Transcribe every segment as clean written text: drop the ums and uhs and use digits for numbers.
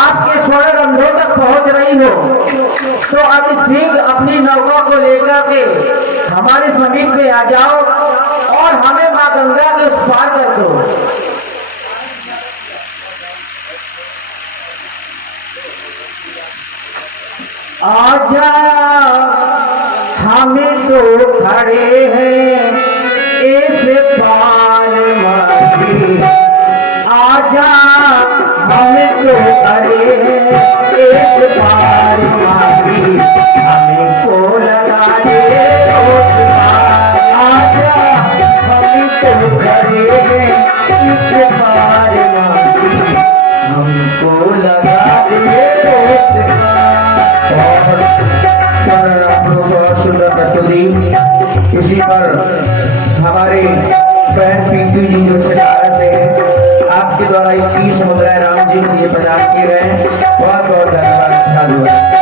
आपके स्वर्ण रंध्रों तक पहुंच रही हो तो अति शीघ्र अपनी नौका को लेकर के हमारे समीप में आ जाओ और हमें मां गंगा के उस पार कर दो। आजा हमें तो खड़े हैं इस पार माही, आजा हमें तो खड़े हैं इस पार माही, हमें को लगा दे उस पार, आजा हमें तो खड़े हैं इस पार माही, हमको लगा दे उस पार। और सुंदर प्रस्तुति इसी पर हमारे बहन पिंटू जी जो छठारत है आपके द्वारा 21 मुद्राएं राम जी के लिए प्रदान किए गए। बहुत बहुत धन्यवाद।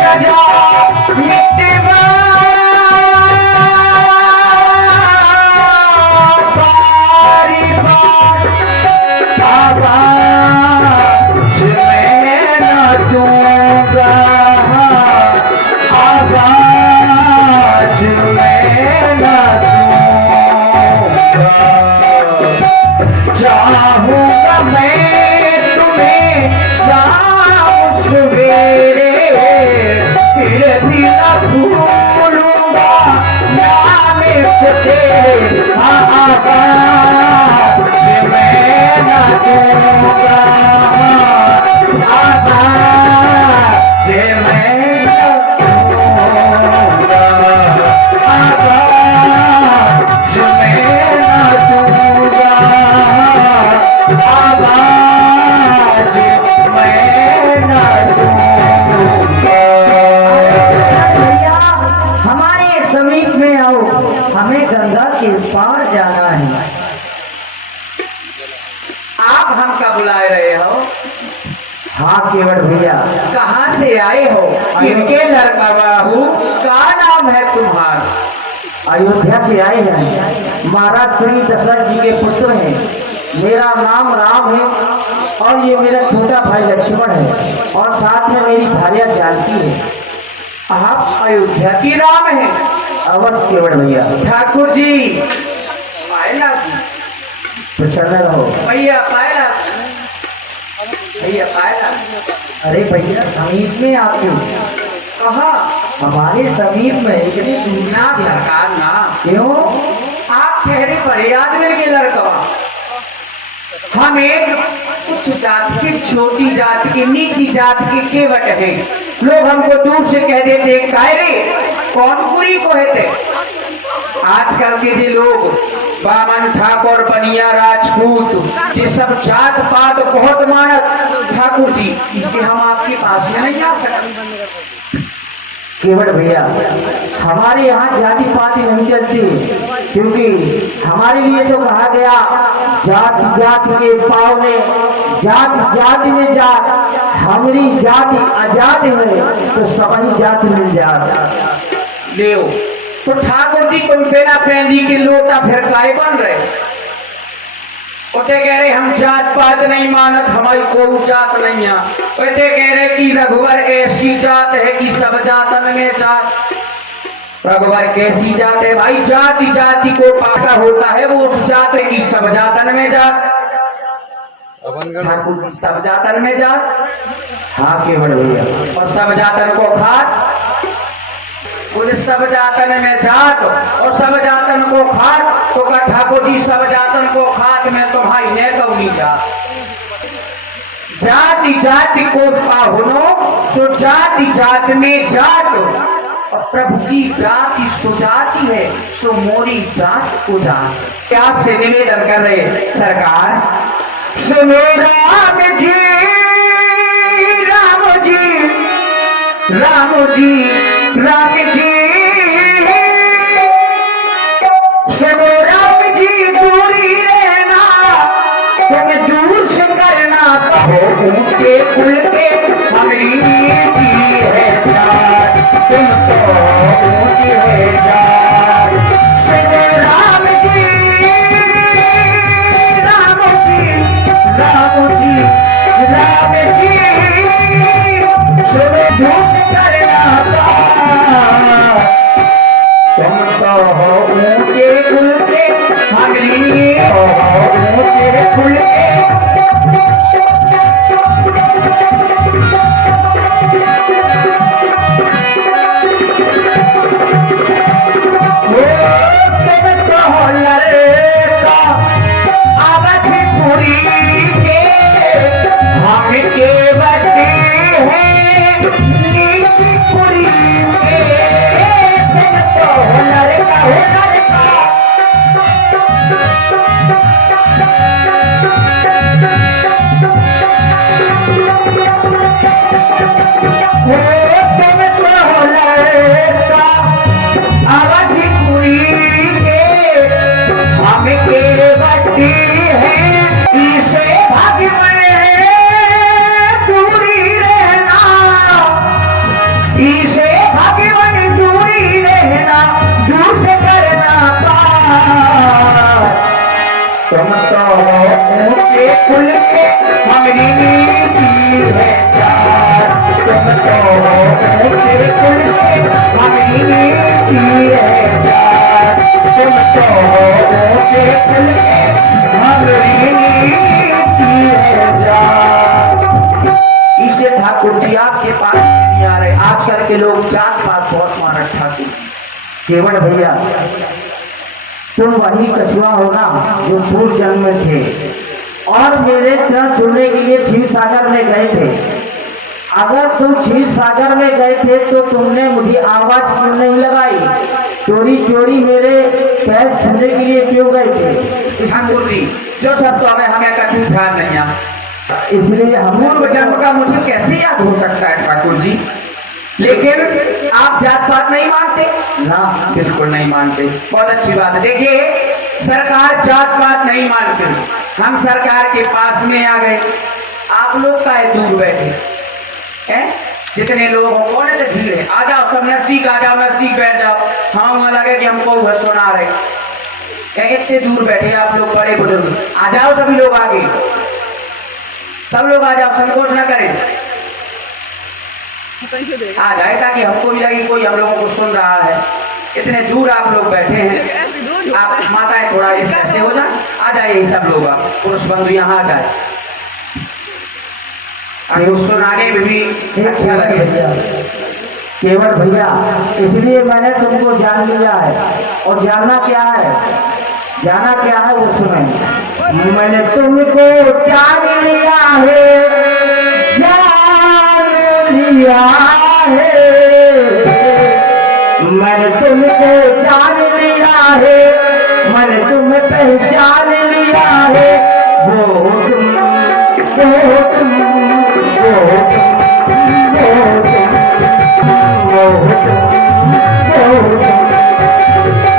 साधु चाहूंगा मैं तुम्हें शाम सवेरे फिर भी न भूलूंगा नाम तेरे आवाज मैं न दूंगा आवाज मैं हमें गंगा के पार जाना है। आप हमका बुलाए रहे हो? हाँ केवट भैया। कहाँ से आए हो? किनके लड़का बाबू? क्या नाम है तुम्हारा? अयोध्या से आए हैं। महाराज श्री दशरथ जी के पुत्र हैं। मेरा नाम राम है और ये मेरा छोटा भाई लक्ष्मण है और साथ में मेरी भार्या जानकी है। आप अयोध्या की राम हैं? अवश्य केवट भैया। ठाकुर जी पायला प्रसन्न रहो। भैया पायला, भैया पायला। अरे भैया समीप में आपके कहाँ? हमारे समीप में इतनी दूर ना सरकार ना। क्यों? आप ठहरे पड़े आदमी के लड़कवा। हम एक उच्च जात के, छोटी जात के, नीची जात के केवट है। लोग हमको दूर से कह देते कायरे कौन पूरी को हेते। आजकल के जे लोग बामन, ठाकुर, बनिया, राजपूत ये सब जात पात बहुत मानत ठाकुर जी, इससे हम आपके पास में नहीं आ सकते। केवट भैया हमारे यहाँ जाति पाति नहीं चलती, क्योंकि हमारे लिए तो कहा गया जाति जाति के पावने, जाति जाति में जात। हमारी जाति आजाद है तो सभी जाति मिल जात। देव तो ठाकुर जी तुम पेना पैंदी के लोटा फिर काय बन रहे? उसे कह रहे हम जात पात नहीं मानत, हमारी कोई जात नहीं है। वैसे कह रहे कि रघुवर ऐसी जात है कि सब जातन में जात। रघुवर कैसी जात है भाई? जाति जाति को पाका होता है, वो उस जात है कि सब जातन में जात। ठाकुर जी सब जातन में जात। हाँ केवट भैया। और सब जातन को खात, बोले सब जातन में जात और सब जातन को खात। तो कहा ठाकुर जी सब जातन को खात में तुम्हारी ने कौनी जात। जाति जाति को पाहुनो सो जाति जात में जात, और प्रभु की जाति सुजाति है सो मोरी जात को जात। आपसे निवेदन कर रहे सरकार, सुनो राम जी राम जी राम जी राम जी, सुनो राम जी दूरी रहना, तुम्हें दूर से करना कहो ऊंचे कुल के हमारी जी है जान, तुम तो ऊंची है जान। सुनो राम जी राम जी राम जी राम जी, सुनो दूर से करना तुम तो हो ऊंचे कुल के हमारी हो ऊंचे कुल के। तुम तो ऊंचे कुल के हमारी नीची है जान, तुम तो ऊंचे कुल के हमारी नीची है जान, तुम तो ऊंचे कुल के हमारी नीची है जान। आजकल के लोग जात पात बहुत मान रखा है। केवल भैया तुम वही कछुआ हो ना जो पूर्व जन्म में थे और मेरे चरण छूने के लिए क्षीर सागर में गए थे। अगर तुम क्षीर सागर में गए थे तो तुमने मुझे आवाज क्यों नहीं लगाई? चोरी चोरी मेरे पैर छूने के लिए क्यों गए थे? ठाकुर जी जो सब तो हमें कछु ध्यान नहीं आ, इसलिए हम पूर्व जन्म का मुझे कैसे याद हो सकता है ठाकुर जी? लेकिन आप जात पात नहीं मानते ना, बिल्कुल नहीं मानते। बहुत अच्छी बात है। देखिए सरकार जात पात नहीं मानते, हम सरकार के पास में आ गए, आप लोग का दूर बैठे हैं। जितने लोग हो कौन है तो भीड़ है, आ जाओ सब नजदीक, आ जाओ नजदीक बैठ जाओ। हाँ वहां लगे कि हमको वह सुना रहे, इतने दूर बैठे आप लोग बड़े बुजुर्ग, आ जाओ सभी लोग आगे, सब लोग आ जाओ, संकोच ना करें, आ जाए ताकि हमको भी लगे कोई हम लोगों को सुन रहा है। इतने दूर आप लोग बैठे हैं, आप माताएं थोड़ा इस ऐसे हो जाए, आ जाइए सब लोग, आप पुरुष बंधु यहाँ आ जाए, सुनाने में भी अच्छा लगे। केवल भैया इसलिए मैंने तुमको जान लिया है, और जानना क्या है, जाना क्या है वो सुने। मैंने तुमको जान लिया है, जान लिया है, मैंने तुमको जान लिया है, मैंने तुम्हें पहचान लिया है। वो तुम, वो तुम, वो तुम,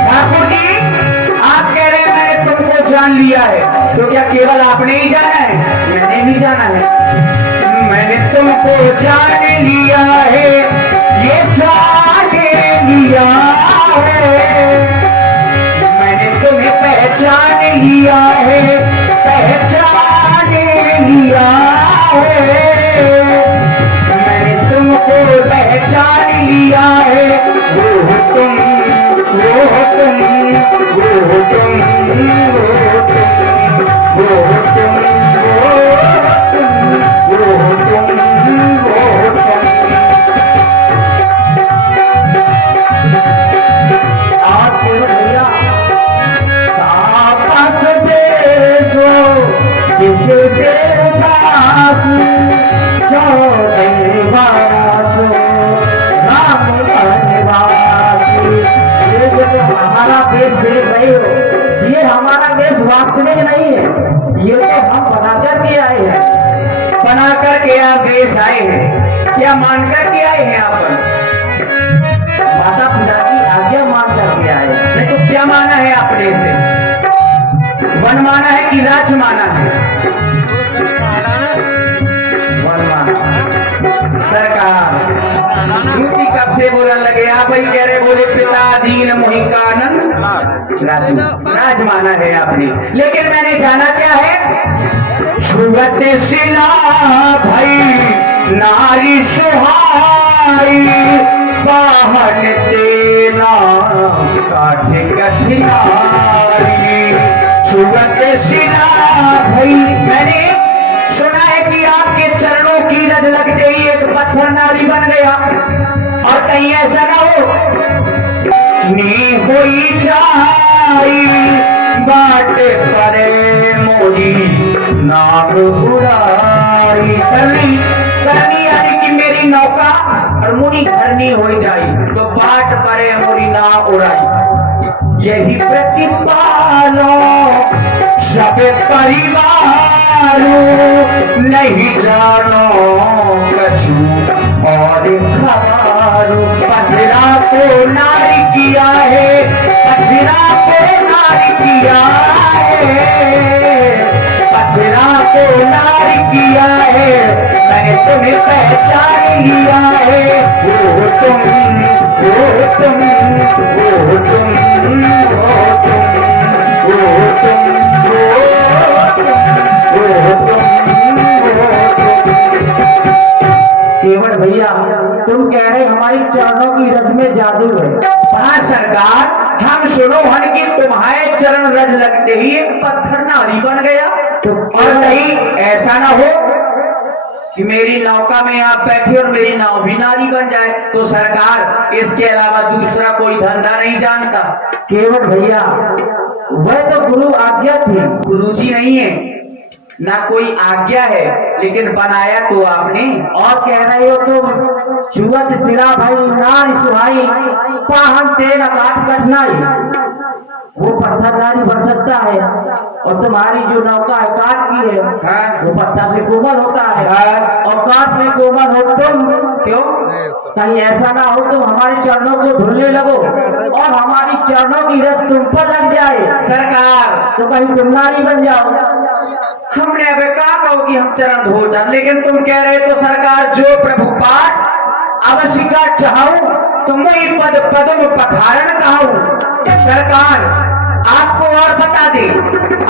ठाकुर जी आप कह रहे हैं मैंने तुमको जान लिया है, तो क्या केवल आपने ही जाना है? मैंने भी जाना है। मैंने तुमको जान लिया है, ये जान लिया है, मैंने तुम्हें पहचान लिया है, पहचान लिया है, मैंने तुमको पहचान लिया है। वो तुम, वो तुम, वो तुम, वो तुम, वो तुम, वो तुम, वो तुम। आप भैया आपस देशो किससे उदास, चौदह वासो राम वनवासी। ये जो हमारा देश देख रहे हो, ये हमारा देश वास्तविक नहीं है, ये तो हम बना करके आए हैं। बना करके आप देश आए हैं, क्या मान करके आए हैं आप? माता पिता की आज्ञा मान करके आए हैं। नहीं तो क्या माना है आपने से? वन माना है कि राज माना है? वन माना। सरकार झूठी कब से बोलने लगे आप? भाई कह रहे बोले पिता दीन मोहिकानंद राजू, राज माना है आपने, लेकिन मैंने जाना क्या है? छुअत सिला भाई नारी सुहाई, बाहन तेना काठ कठिनाई। छुअत सिला भाई, मैंने सुना है कि आपके चरणों की रज लगते ही एक पत्थर नारी बन गया, और कहीं ऐसा ना हो नी होई चाई बाट परे मोरी नाव उड़ाई। करनी करनी यानी कि मेरी नौका और मुनी धरनी हो जाई, तो बाट परे मोरी नाव उड़ाई। यही प्रतिपालो सब परिवारो, नहीं जानो कछु और खबारो। पथरा को नारी किया है, पथरा को नारी किया है, पथरा को नारी किया है, मैंने तुम्हें पहचान लिया है। वो तुम, वो तुम, वो तुम, वो तुम, वो तुम, केवल भैया तुम कह रहे हमारी चरणों की रज में जादू है। हाँ सरकार, हम सुनो हन कि तुम्हारे चरण रज लगते ही एक पत्थर नारी बन गया, और नहीं ऐसा ना हो कि मेरी नौका में आप बैठे और मेरी नाव भी नारी बन जाए, तो सरकार इसके अलावा दूसरा कोई धंधा नहीं जानता। केवट भैया वह तो गुरु आज्ञा थी। गुरु जी नहीं है ना कोई आज्ञा है, लेकिन बनाया तो आपने। और कह रहे हो तुम चुवत सिरा भाई नारी सुहाई पाहन तेरा काट कठनाई। वो पत्थरदारी बन सकता है और तुम्हारी जो नौका है काट की है वो पत्थर से कोमल होता है और काट से कोमल हो तुम। क्यों? कहीं ऐसा ना हो तुम हमारे चरणों को धुलने लगो और हमारी चरणों की रस तुम पर लग जाए सरकार, तो कहीं तुम नारी बन जाओ। हमने अब कहा कहो कि हम चरण धो जाए, लेकिन तुम कह रहे तो सरकार जो प्रभु पाठ अवश्य का चाहूं तुम वही पद पदम पधारण कहूं। सरकार आपको और बता दे,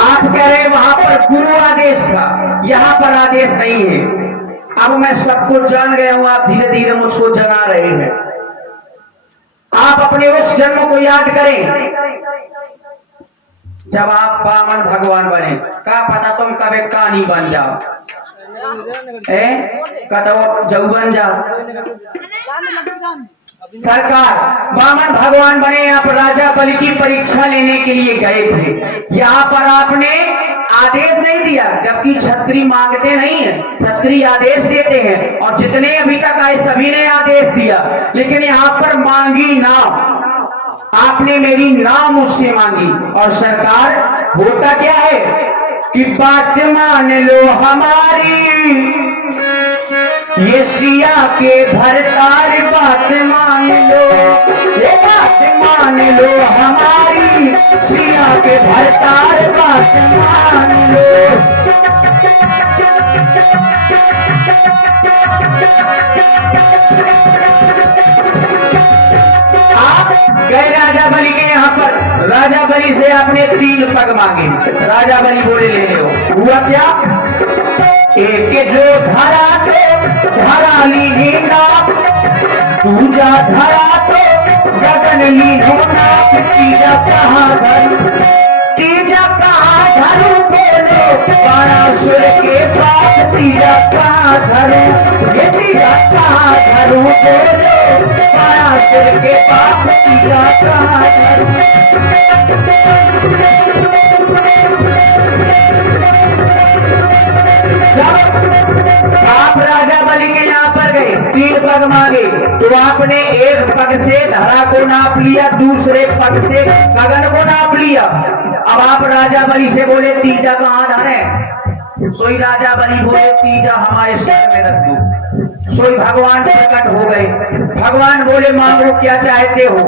आप कह रहे वहां पर गुरु आदेश था, यहाँ पर आदेश नहीं है। अब मैं सब कुछ जान गया हूं, आप धीरे धीरे मुझको जना रहे हैं। आप अपने उस जन्म को याद करें जब आप वामन भगवान बने। क्या पता तुम कब एक कहानी बन जाओ, कतव जऊ बन जाओ। सरकार वामन भगवान बने, आप राजा बलि की परीक्षा लेने के लिए गए थे। यहाँ पर आपने आदेश नहीं दिया, जबकि छत्री मांगते नहीं है, छत्री आदेश देते हैं। और जितने अभी तक आए सभी ने आदेश दिया, लेकिन यहाँ पर मांगी ना, आपने मेरी नाव मुझसे मांगी। और सरकार होता क्या है कि बात मान लो हमारी, ये सिया के भरतार बात मान लो, ये बात मान लो हमारी, सिया के भरतार बात मान लो। आप गए राजा बलि के यहाँ पर, राजा बलि से आपने 3 पग मांगे। राजा बलि बोले ले लो। हुआ क्या? एक जो धरा तो धरा ली नाम, दूजा धरा तो गगन ली नाम, तीजा कहाँ धरू, तीजा कहाँ धरू बोलो बाणासुर के पास, तीजा कहाँ धरू, ये तीजा कहाँ धरू बोलो बाणासुर के पास, तीजा कहाँ धरू। आप राजा बलि के यहाँ पर गए, 3 पग मांगे, तो आपने एक पग से धरा को नाप लिया, दूसरे पग से गगन को नाप लिया। अब आप राजा बलि से बोले तीजा कहाँ धरे? सोई राजा बलि बोले तीजा हमारे सर में रख दो। सोई भगवान प्रकट हो गए। भगवान बोले मांगो क्या चाहते हो?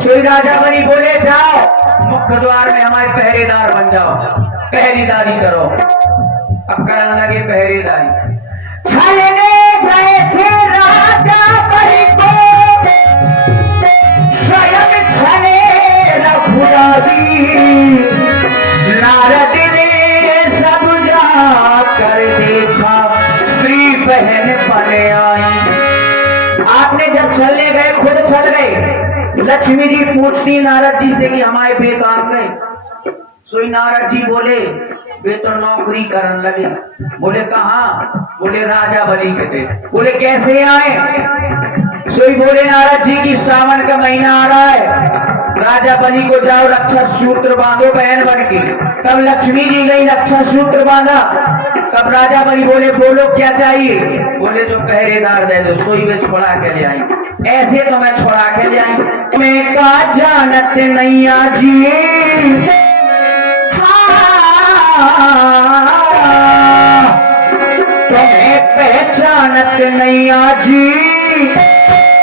सोई राजा बलि बोले जाओ मुख्य द्वार में हमारे पहरेदार बन जाओ, पहरेदारी करो। अब करने लगे पहरेदारी। छलने गए थे राजा बलि को, स्वयं छले रघुराई, नारद ने सब जाकर देखा, स्त्री बहन बने आई। आपने जब छलने गए, खुद छल गए। लक्ष्मी जी पूछती नारद जी से कि हमारे बेकाम गए। सोई नारद जी बोले वे तो नौकरी करने लगे। बोले कहाँ? बोले राजा बलि के थे। बोले कैसे आए? सोई बोले नारद जी की सावन का महीना आ रहा है, राजा बलि को जाओ रक्षा सूत्र बांधो बहन बन के। तब लक्ष्मी जी गई, रक्षा सूत्र बांधा। तब राजा बलि बोले बोलो क्या चाहिए? बोले जो पहरेदार दे दो। सोई वे छोड़ा के ले आई। ऐसे तो मैं छोड़ा के ले आई। मैं का जानत नैया जी, तुम्हें पहचानत नैया जी,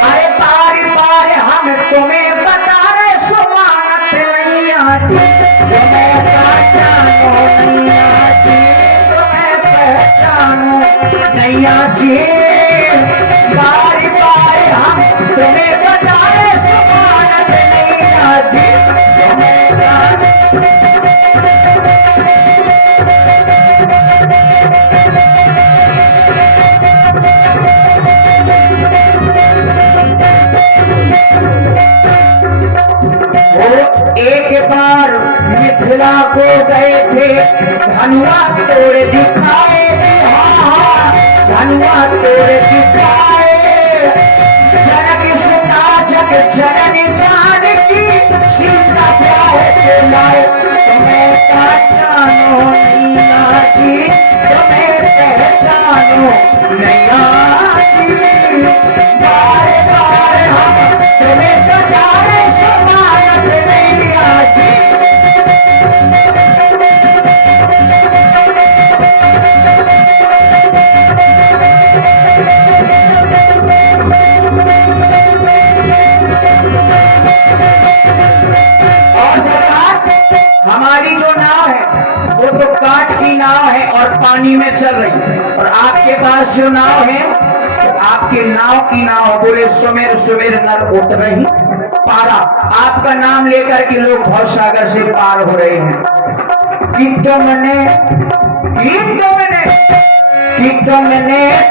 अरे बार बार हम तुम्हें बता रहे सुमानत नैया जी, तुम्हें पहचानो नैया जी, तुम्हें पहचानो नैया जी, बार बार हम तुम्हें बता रहे सुमानत नैया जी, तुम्हें एक बार मिथिला को गए थे, धनुआ तोड़ दिखाए, हाँ हनुआ तोरे दिखाए जनक सुता जग जननी जानकी सीता प्यारे के लाए तुम्हें पहचानो नैया जी तुम्हें पहचानो नैया जी बार बार हम तुम्हें कटारे समानत नैया जी और सरकार हमारी जो नाव है वो तो काठ की नाव है और पानी में चल रही है और आपके पास जो नाव है तो आपके नाव की नाव बोले सुमेर सुमेर नर उठ रही पारा आपका नाम लेकर के लोग भव सागर से पार हो रहे हैं कि तुमने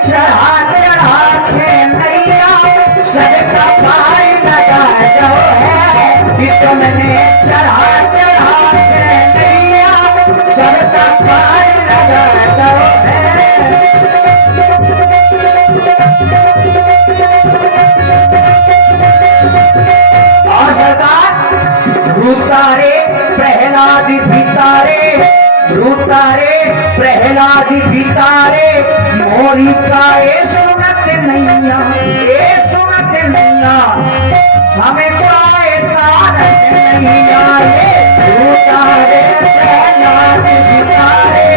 चढ़ा चढ़ा के नैया सबका पार लगा दो है कि तुमने चढ़ा चढ़ा के नैया सबका पार लगा दो है और सरकार रूतारे प्रहलाद भितारे रूतारे प्रहलाद भितारे मोरी का ए सुनत नैया हमें पाए तारक नैया ये रूतारे प्रहलाद भितारे